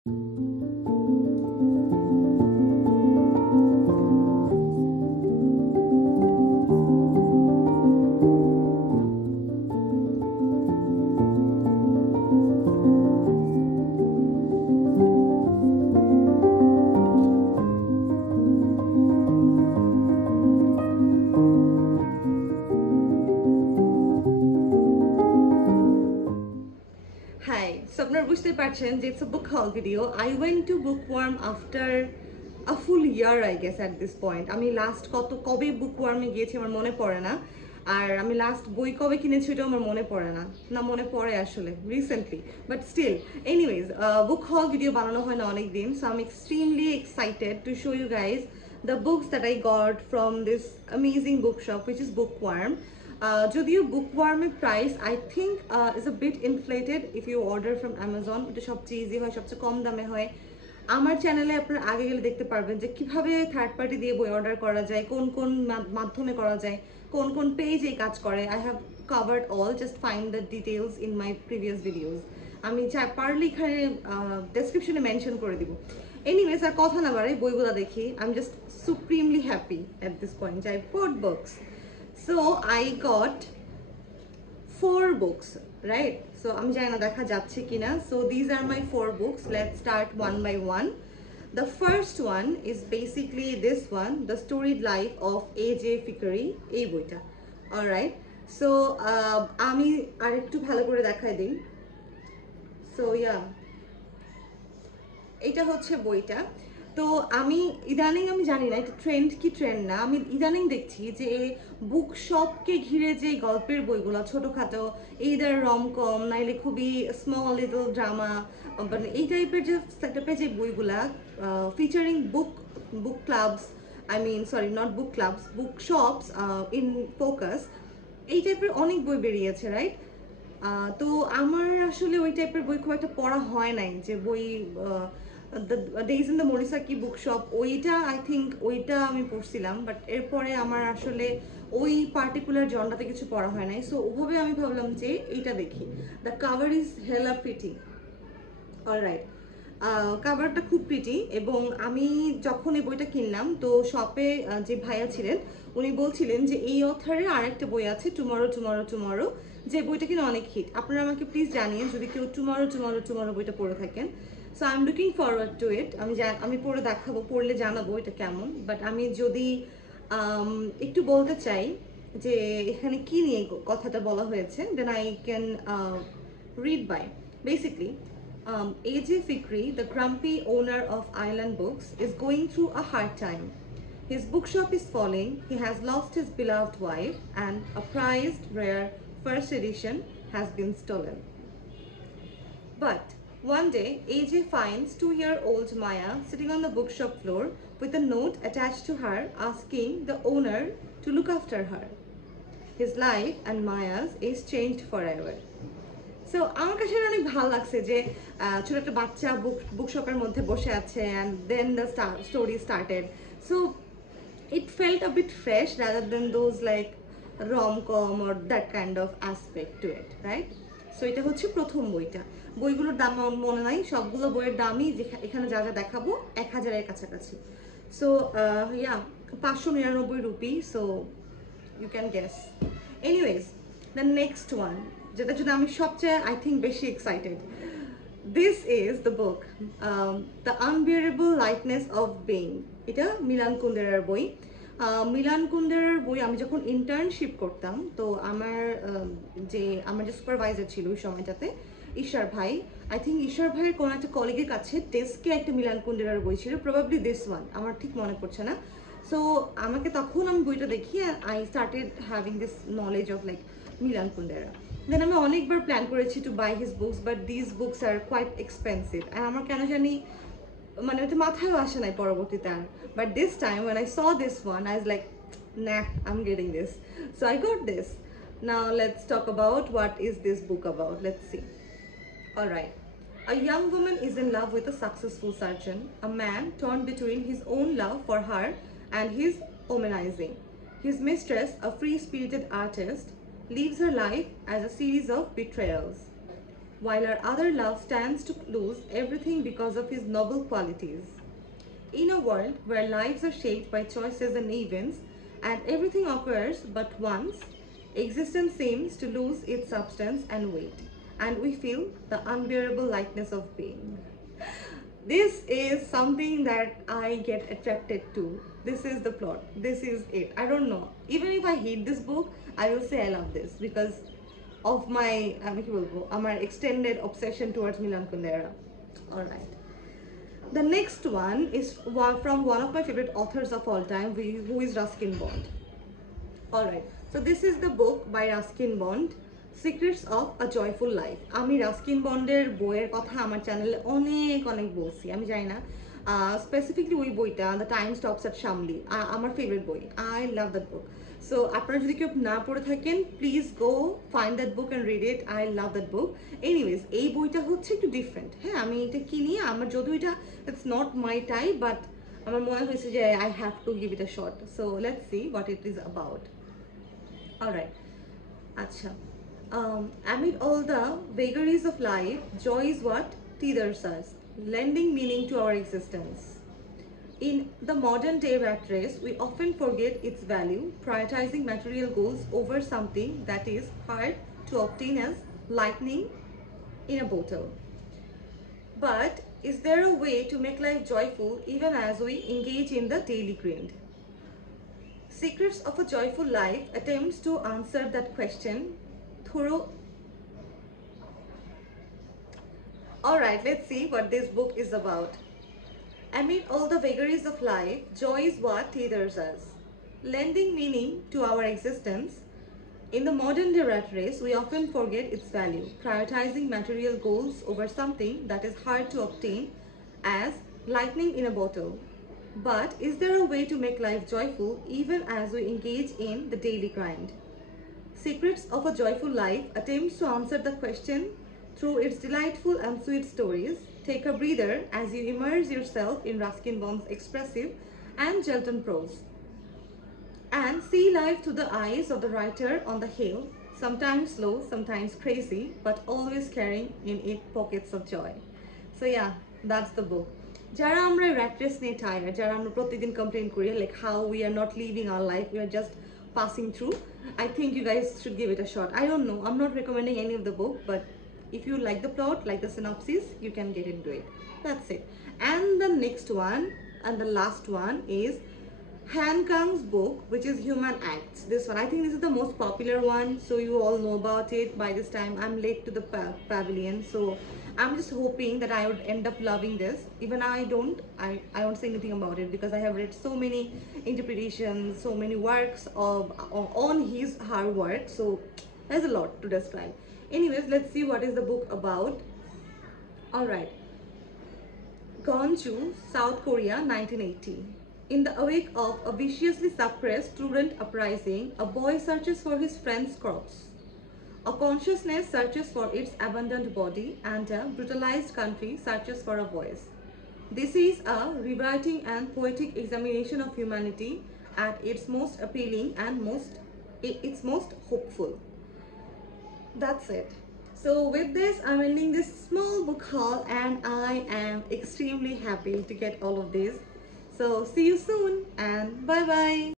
Hi, so আপনারা বুঝতে পারছেন যে it's a book haul video. I went to Bookworm after a full year I guess at this point. আমি লাস্ট কবে Bookworm-এ গিয়েছি আমার মনে পড়ে না। আর আমি লাস্ট বই কবে কিনেছি ওটাও আমার মনে পড়ে না। না মনে পড়ে আসলে recently. But still, anyways, book haul video বানানো হয় না অনেক দিন. So I'm extremely excited to show you guys the books that I got from this amazing bookshop which is Bookworm. যদিও বুকওয়ার্মের price I think is a bit inflated if you order from Amazon. এটা সবচেয়ে ইজি হয়, সবচেয়ে কম দামে হয়। আমার চ্যানেলে আপনারা আগে গেলে দেখতে পারবেন যে কিভাবে থার্ড পার্টি দিয়ে বই অর্ডার করা যায়, কোন কোন মাধ্যমে করা যায়, কোন কোন পেজ এই কাজ করে। I have covered all, just find the details in my previous videos. আমি পারলে এখানে ডেসক্রিপশনে মেনশন করে দিব। এনিওয়েজ আর কথা না বাড়াই বইগুলো দেখি। I am just supremely happy at this point I bought books. So I got 4 books, right? So আমি জানি না দেখা যাচ্ছে কিনা। So these are my 4 books. Let's start one by one. The first one is basically this one, The Storied Life of A.J. Fikry, এই বইটা। Alright, so আমি আরেকটু ভালো করে দেখাই দিই। So yeah, এটা হচ্ছে বইটা। তো আমি ইদানিং আমি জানি না এটা ট্রেন্ড কি ট্রেন্ড না, আমি ইদানিং দেখছি যে বুক শপকে ঘিরে যে গল্পের বইগুলো ছোটোখাটো এইদার রমকম নাইলে খুবই স্মল লিটল ড্রামা, মানে এই টাইপের যে সেটআপে যে বইগুলা featuring book clubs, I mean sorry not book clubs, book shops in focus, এই টাইপের অনেক বই বেরিয়েছে, রাইট? তো আমার আসলে ওই টাইপের বই খুব একটা পড়া হয় নাই, যে বই the days in the Morisaki book shop ওইটা আই থিঙ্ক ওইটা আমি পড়ছিলাম, বাট এরপরে আমার আসলে ওই পার্টিকুলার জনটাতে কিছু পড়া হয় নাই। সো ওভাবে আমি ভাবলাম যে এইটা দেখি। দ্য কাভার ইজ হেলা প্রিটি, অলরাইট, কাভারটা খুব প্রিটি। এবং আমি যখন এই বইটা কিনলাম তো শপে যে ভাইয়া ছিলেন উনি বলছিলেন যে এই অথারের আরেকটা বই আছে টুমরো টুমরো টুমরো, যে বইটা কিনা অনেক হিট। আপনারা আমাকে প্লিজ জানিয়ে যদি কেউ টুমরো টুমরো টুমরো বইটা পড়ে থাকেন। So I am looking forward to it. আমি পড়ে দেখাবো, পড়লে জানাবো এটা কেমন। বাট আমি যদি একটু বলতে চাই যে এখানে কি নিয়ে কথাটা বলা হয়েছে, then I can read by. Basically, A.J. Fikry, the grumpy owner of Island Books, is going through a hard time. His bookshop is falling, he has lost his beloved wife, and a prized, rare first edition has been stolen. But one day, A.J. finds 2-year-old Maya sitting on the bookshop floor with a note attached to her asking the owner to look after her. His life and Maya's is changed forever. So আমার কাছে অনেক ভালো লাগছে যে ছোট একটা বাচ্চা বুকশপের মধ্যে বসে আছে and then the story started. So it felt a bit fresh rather than those like romcom or that kind of aspect to it, right? So এটা হচ্ছে প্রথম বইটা। বইগুলোর দাম আমার মনে নাই, সবগুলো বইয়ের দামই এখানে যা যা দেখাবো 1000-এর কাছাকাছি। So yeah 599 rupee, so you can guess. Anyways, the next one, যেটা জন্য আমি সবচেয়ে আই থিঙ্ক বেশি excited, this is the book the unbearable lightness of being. এটা মিলান কুন্দেরার বই। মিলান কুন্দেরার বই আমি যখন ইন্টার্নশিপ করতাম তো আমার যে সুপারভাইজার ছিল ওই সময়টাতে ঈশার ভাই, আই থিঙ্ক ঈশার ভাইয়ের কোনো একটা কলিগের কাছে ডেস্কে একটা মিলান কুন্দেরার বই ছিল, প্রবাবলি দিস ওয়ান, আমার ঠিক মনে পড়ছে না। সো আমাকে তখন আমি বইটা দেখি and I started having this knowledge of like Milan Kundera. Then আমি অনেকবার প্ল্যান করেছি to buy his books, but this books are quite expensive and আমার কেন জানি মানে ওটা মাথায়ও আসে নাই পরবর্তীতে আর। But this time when I saw this one I was like, nah, I'm getting this. So I got this. Now let's talk about what is this book about. Let's see. Alright. A young woman is in love with a successful surgeon. A man torn between his own love for her and his womanizing. His mistress, a free-spirited artist, lives her life as a series of betrayals. while our other love stands to lose everything because of his noble qualities. In a world where lives are shaped by choices and events, and everything occurs but once, existence seems to lose its substance and weight, and we feel the unbearable lightness of pain. This is something that I get attracted to. This is the plot. This is it. I don't know. Even if I hate this book, I will say I love this because of my extended obsession towards Milan Kundera. Alright. The next one is from one of my favorite authors of all time, who is Ruskin Bond. Alright, so this is the book by Ruskin Bond, Secrets of a Joyful Life. আমি রাস্কিন বন্ডের বইয়ের কথা আমার চ্যানেলে অনেক বলছি, আমি জানি না স্পেসিফিকলি ওই বইটা the time stops at Shamli আমার ফেভারিট বই। আই লাভ দ্যাট বুক। সো আপনারা যদি কেউ না পড়ে থাকেন, please go find that book and read it. I love that বুক। এনিওয়েজ, এই বইটা হচ্ছে একটু ডিফারেন্ট। হ্যাঁ, আমি এটা কিনি, আমার যদিও এটা it's not my type, but আমার মনে হয়েছে যে I have to give it a shot. So let's see what it is about. Alright, আচ্ছা। Amid all the vagaries of life, joy is what tethers us, lending meaning to our existence. In the modern day rat race, we often forget its value, prioritizing material goals over something that is hard to obtain as lightning in a bottle. But is there a way to make life joyful even as we engage in the daily grind? Secrets of a Joyful Life attempts to answer that question through. Alright, let's see what this book is about. Amid all the vagaries of life, joy is what tethers us, lending meaning to our existence. In the modern day rat race, we often forget its value, prioritizing material goals over something that is hard to obtain as lightning in a bottle. But is there a way to make life joyful even as we engage in the daily grind? Secrets of a Joyful Life attempts to answer the question through its delightful and sweet stories. Take a breather as you immerse yourself in Ruskin Bond's expressive and Gelton prose, and see life through the eyes of the writer on the hill, sometimes slow, sometimes crazy, but always carrying in it pockets of joy. So yeah, that's the book. যারা আমরা rat race নিয়ে tired, যারা আমরা প্রতিদিন কমপ্লেন করি like how we are not living our life, we are just passing through, I think you guys should give it a shot. I don't know, I'm not recommending any of the book, but if you like the plot, like the synopsis, you can get into it. That's it. And the next one and the last one is Han Kang's book, which is Human Acts. This one, I think this is the most popular one, so you all know about it by this time. I'm late to the pavilion, so I'm just hoping that I would end up loving this. Even I won't say anything about it because I have read so many interpretations, so many works on her work, so there's a lot to describe. Anyways, let's see what is the book about. Alright. Gwonju, South Korea, 1980. In the wake of a viciously suppressed student uprising, a boy searches for his friend's corpse. A consciousness searches for its abandoned body, and a brutalized country searches for a voice. This is a rewriting and poetic examination of humanity at its most appealing and its most hopeful. That's it. So with this, I'm ending this small book haul, and I am extremely happy to get all of this. So see you soon, and bye bye.